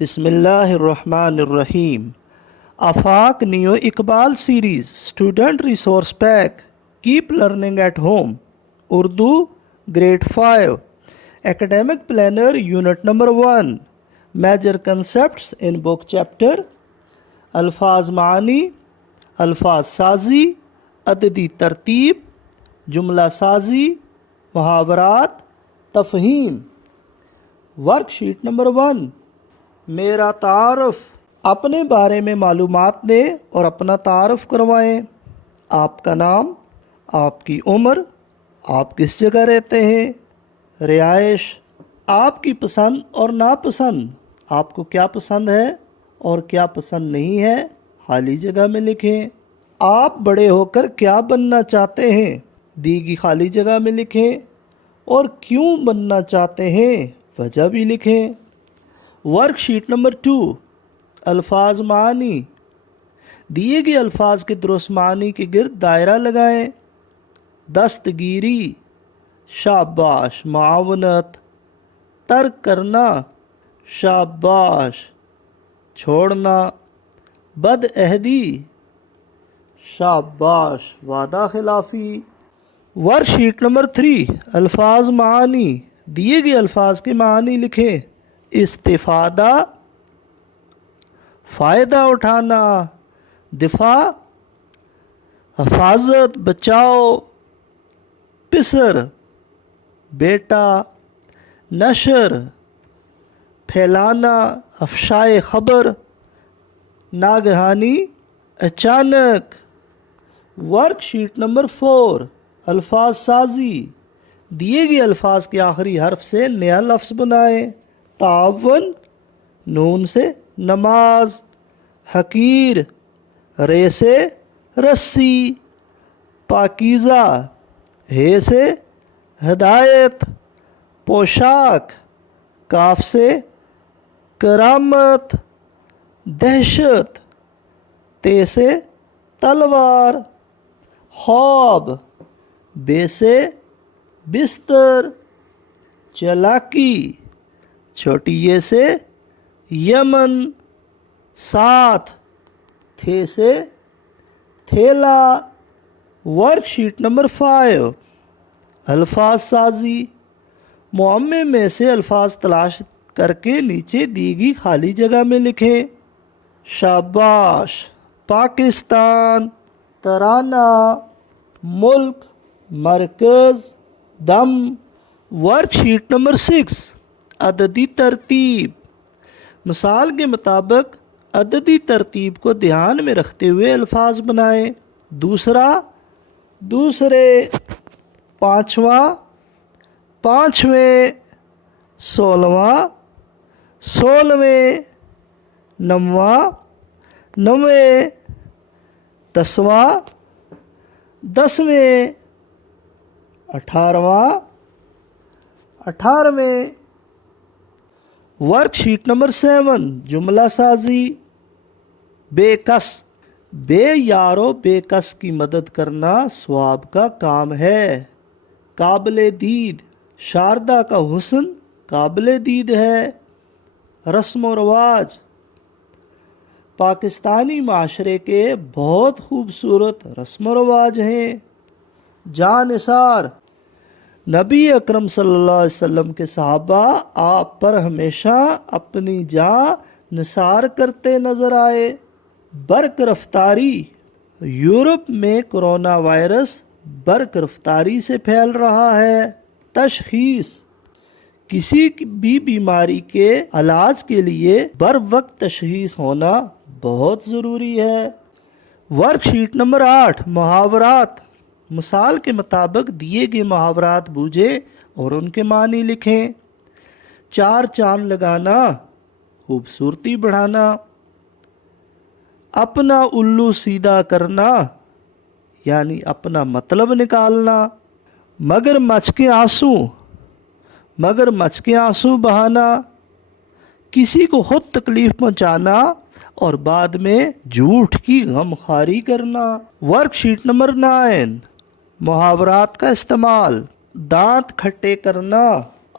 بسم اللہ الرحمن الرحیم. Afaq new Iqbal series student resource pack keep learning at home Urdu grade 5 academic planner unit number 1 major concepts in book chapter الفاظ معانی، الفاظ سازی، عددی ترتیب، جملہ سازی، محاورات، تفہیم. Work sheet number 1. میرا تعارف. اپنے بارے میں معلومات دیں اور اپنا تعارف کروائیں. آپ کا نام، آپ کی عمر، آپ کس جگہ رہتے ہیں، رہائش، آپ کی پسند اور ناپسند، آپ کو کیا پسند ہے اور کیا پسند نہیں ہے، خالی جگہ میں لکھیں. آپ بڑے ہو کر کیا بننا چاہتے ہیں، دی گئی خالی جگہ میں لکھیں. اور کیوں بننا چاہتے ہیں، وجہ بھی لکھیں. Work sheet number 2. الفاظ معانی. دیے گئے الفاظ کے درست معنی کے گرد دائرہ لگائیں. دستگیری، شاباش، معاونت. ترک کرنا، شاباش، چھوڑنا. بد عہدی، شاباش، وعدہ خلافی. Work sheet number 3. الفاظ معانی. دیے گئے الفاظ کے معنی لکھیں. استفادہ، فائدہ اٹھانا. دفاع، حفاظت، بچاؤ. پسر، بیٹا. نشر، پھیلانا، افشائے خبر. ناگہانی، اچانک. Work sheet number 4. الفاظ سازی. دیے گئے الفاظ کے آخری حرف سے نیا لفظ بنائیں. تعاون، نون سے نماز. حقیر، رے سے رسی. پاکیزہ، ہے سے ہدایت. پوشاک، کاف سے کرامت. دہشت، تے سے تلوار. خواب، بے سے بستر. چالاکی، چھوٹی یہ سے یمن. ساتھ، تھے سے تھیلا. Work sheet number 5. الفاظ سازی. معمے میں سے الفاظ تلاش کر کے نیچے دی گئی خالی جگہ میں لکھیں. شاباش، پاکستان. ترانہ، ملک، مرکز، دم. Worksheet number 6. عددی ترتیب. مثال کے مطابق عددی ترتیب کو دھیان میں رکھتے ہوئے الفاظ بنائیں. دوسرا، دوسرے. پانچواں، پانچویں. 16واں، 16ویں. نواں، نویں. 10واں، 10ویں. 18واں، 18ویں. Worksheet number 7. جملہ سازی. بے کس. بے یارو بے کس کی مدد کرنا ثواب کا کام ہے. قابل دید. شاردا کا حسن قابل دید ہے. رسم و رواج. پاکستانی معاشرے کے بہت خوبصورت رسم و رواج ہیں. جان نثار. نبی اکرم صلی اللہ علیہ وسلم کے صحابہ آپ پر ہمیشہ اپنی جان نثار کرتے نظر آئے. برق رفتاری. یورپ میں کرونا وائرس برق رفتاری سے پھیل رہا ہے. تشخیص. کسی بھی بیماری کے علاج کے لیے بر وقت تشخیص ہونا بہت ضروری ہے. Work sheet number 8. محاورات. مثال کے مطابق دیے گئے محاورات بوجھیں اور ان کے معنی لکھیں. چار چاند لگانا، خوبصورتی بڑھانا. اپنا الو سیدھا کرنا، یعنی اپنا مطلب نکالنا. مگر مچھ کے آنسو. مگر مچھ کے آنسو بہانا. کسی کو خود تکلیف پہنچانا اور بعد میں جھوٹ کی غمخواری کرنا. Work sheet number 9. محاورات کا استعمال. دانت کھٹے کرنا،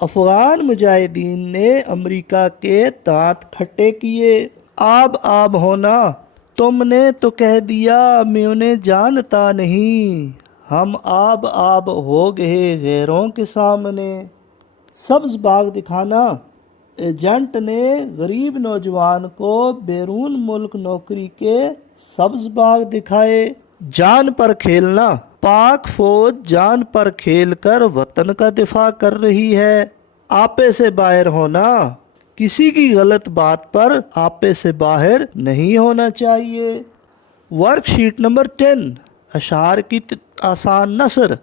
افغان مجاہدین نے امریکہ کے دانت کھٹے کیے۔ آب آب ہونا، تم نے تو کہہ دیا میں انہیں جانتا نہیں، ہم آب آب ہو گئے غیروں کے سامنے۔ سبز باغ دکھانا، ایجنٹ نے غریب نوجوان کو بیرون ملک نوکری کے سبز باغ دکھائے۔ جان پر کھیلنا، پاک فوج جان پر کھیل کر وطن کا دفاع کر رہی ہے۔ آپے سے باہر ہونا، کسی کی غلط بات پر آپے سے باہر نہیں ہونا چاہیے۔ ورک شیٹ نمبر 10، اشعار کی آسان نثر۔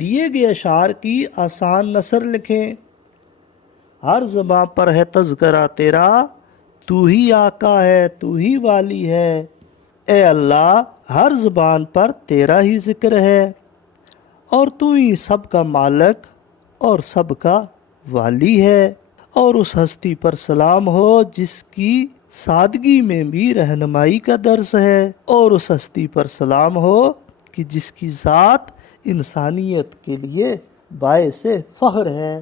دیے گئے اشعار کی آسان نثر لکھیں۔ ہر زباں پر ہے تذکرہ تیرا، تو ہی آقا ہے تو ہی والی ہے۔ اے اللہ، ہر زبان پر تیرا ہی ذکر ہے اور تو ہی سب کا مالک اور سب کا والی ہے۔ اور اس ہستی پر سلام ہو جس کی سادگی میں بھی رہنمائی کا درس ہے، اور اس ہستی پر سلام ہو کہ جس کی ذات انسانیت کے لیے باعث فخر ہے۔